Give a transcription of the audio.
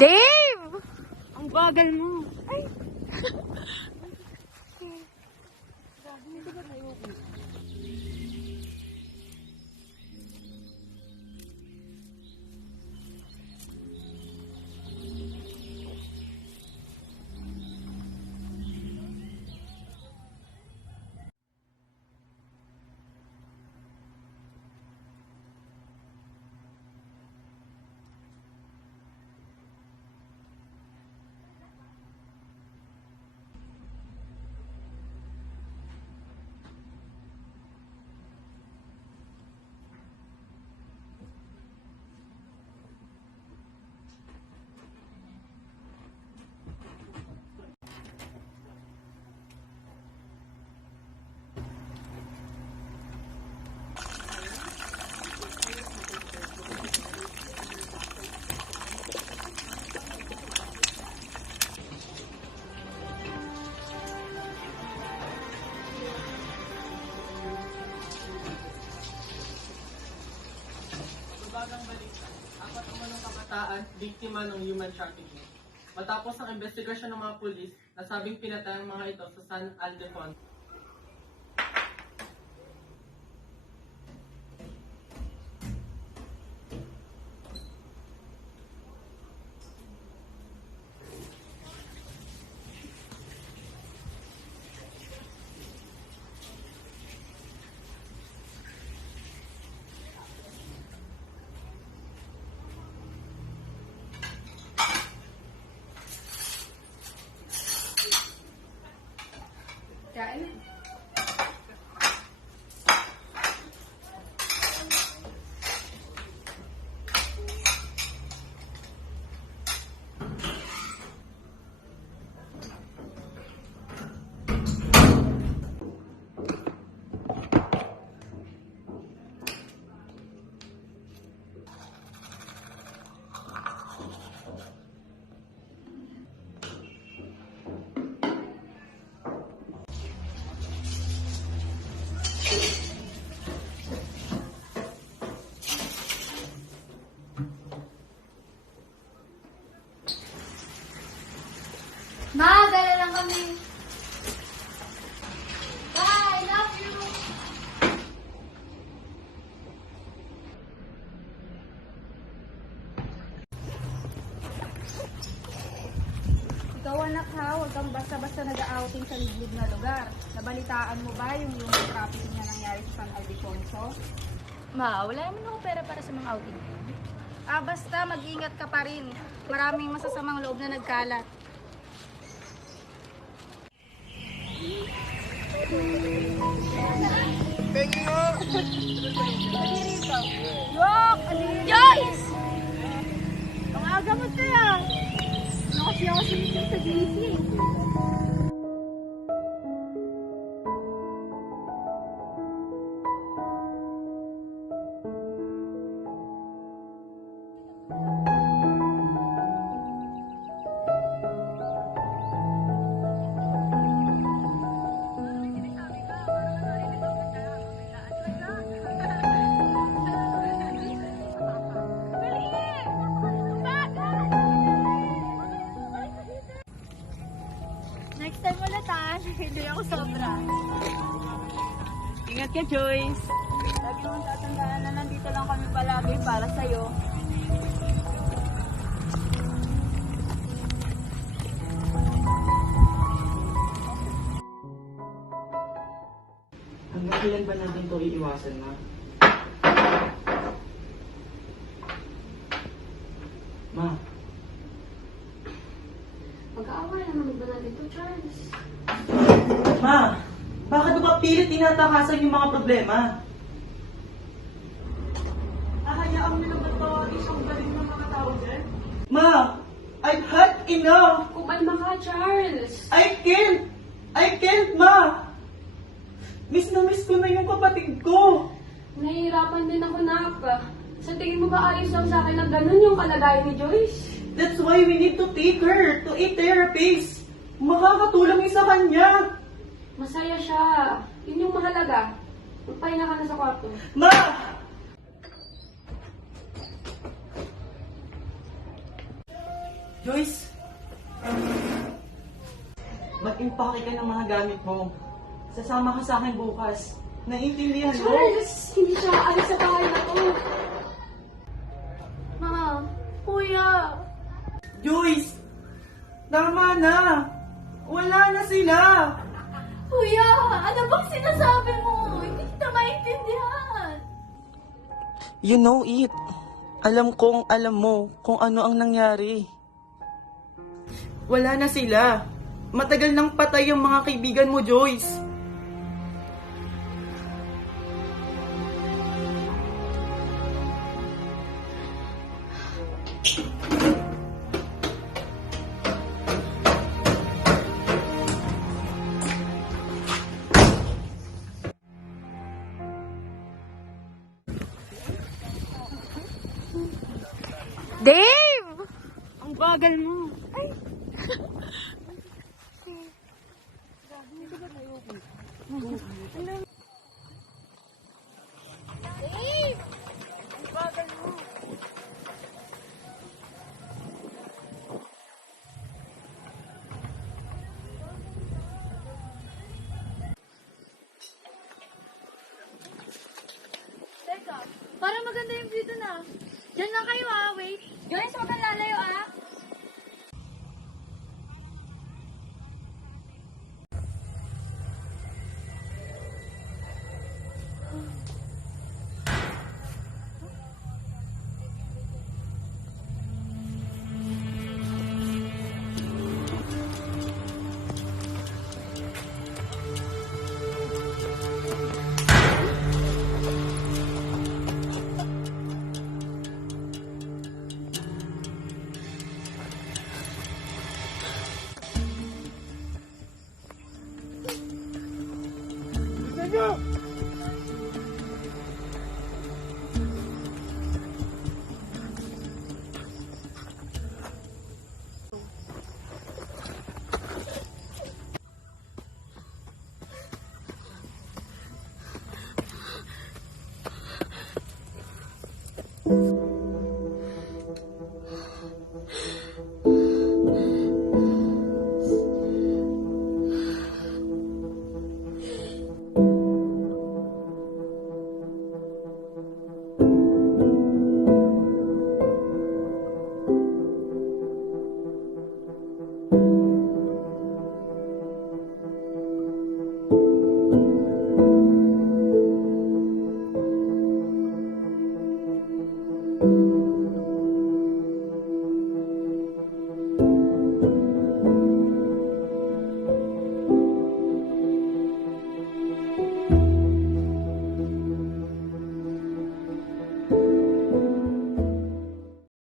Dave! Ang bagal mo. Ay! Bagang balita, 4 umanong kabataan, biktima ng human trafficking. Matapos ang investigasyon ng mga pulis, nasabing pinatay ang mga ito sa San Ildefonso. Kain na. Ma, dala lang kami. Bye, I love you. Ikaw anak ha, huwag kang basta-basta nag-outing sa liblib na lugar. Nabalitaan mo ba yung human trafficking na nangyari sa San Ildefonso? Ma, wala naman ako pera para sa mga outing. Basta mag-ingat ka pa rin. Maraming masasamang loob na nagkalat. Yok! Joyce! Ang aga mo kaya! Nakasi ako sa GC. Next time ulit ha. Hindi ako sobra. Ingat ka, Joyce. Lagi mong tatandaan na nandito lang kami palagi para sa'yo. Hanggang kailan ba natin ito iiwasan na? Ma, Mag-aaway naman ba natin ito, Charles? Ma, bakit mo ba pilit tinatakasan yung mga problema? Ahayaan mo naman ba isang galing ng mga tao dyan? Ma, I've had enough! Kumalma ka, Charles. I can't, Ma! Miss na miss ko na yung kapatid ko! Nahihirapan din ako, Nak. Sa tingin mo ba ayos lang sa akin na ganun yung kalagayan ni Joyce? That's why we need to take her to a therapist. Makakatulong yun sa kanya. Masaya siya. Yun yung mahalaga. Magpahinga ka na sa kwarto. Ma! Joyce! Mag-impake ka ng mga gamit mo. Sasama ka sa akin bukas. Naiintindihan mo? Charles, hindi siya aalis sa bahay na to. Ma, kuya. Joyce! Tama na! Wala na sila! Kuya, ano bang sinasabi mo? Hindi kita maintindihan. You know it. Alam kong alam mo kung ano ang nangyari. Wala na sila. Matagal nang patay yung mga kaibigan mo, Joyce. Dave! Ang bagal mo. Dave! Ang bagal mo. Teka, parang maganda yung view dun ah. Diyan lang kayo ah, wait. Guys, huwag kang lalayo ah.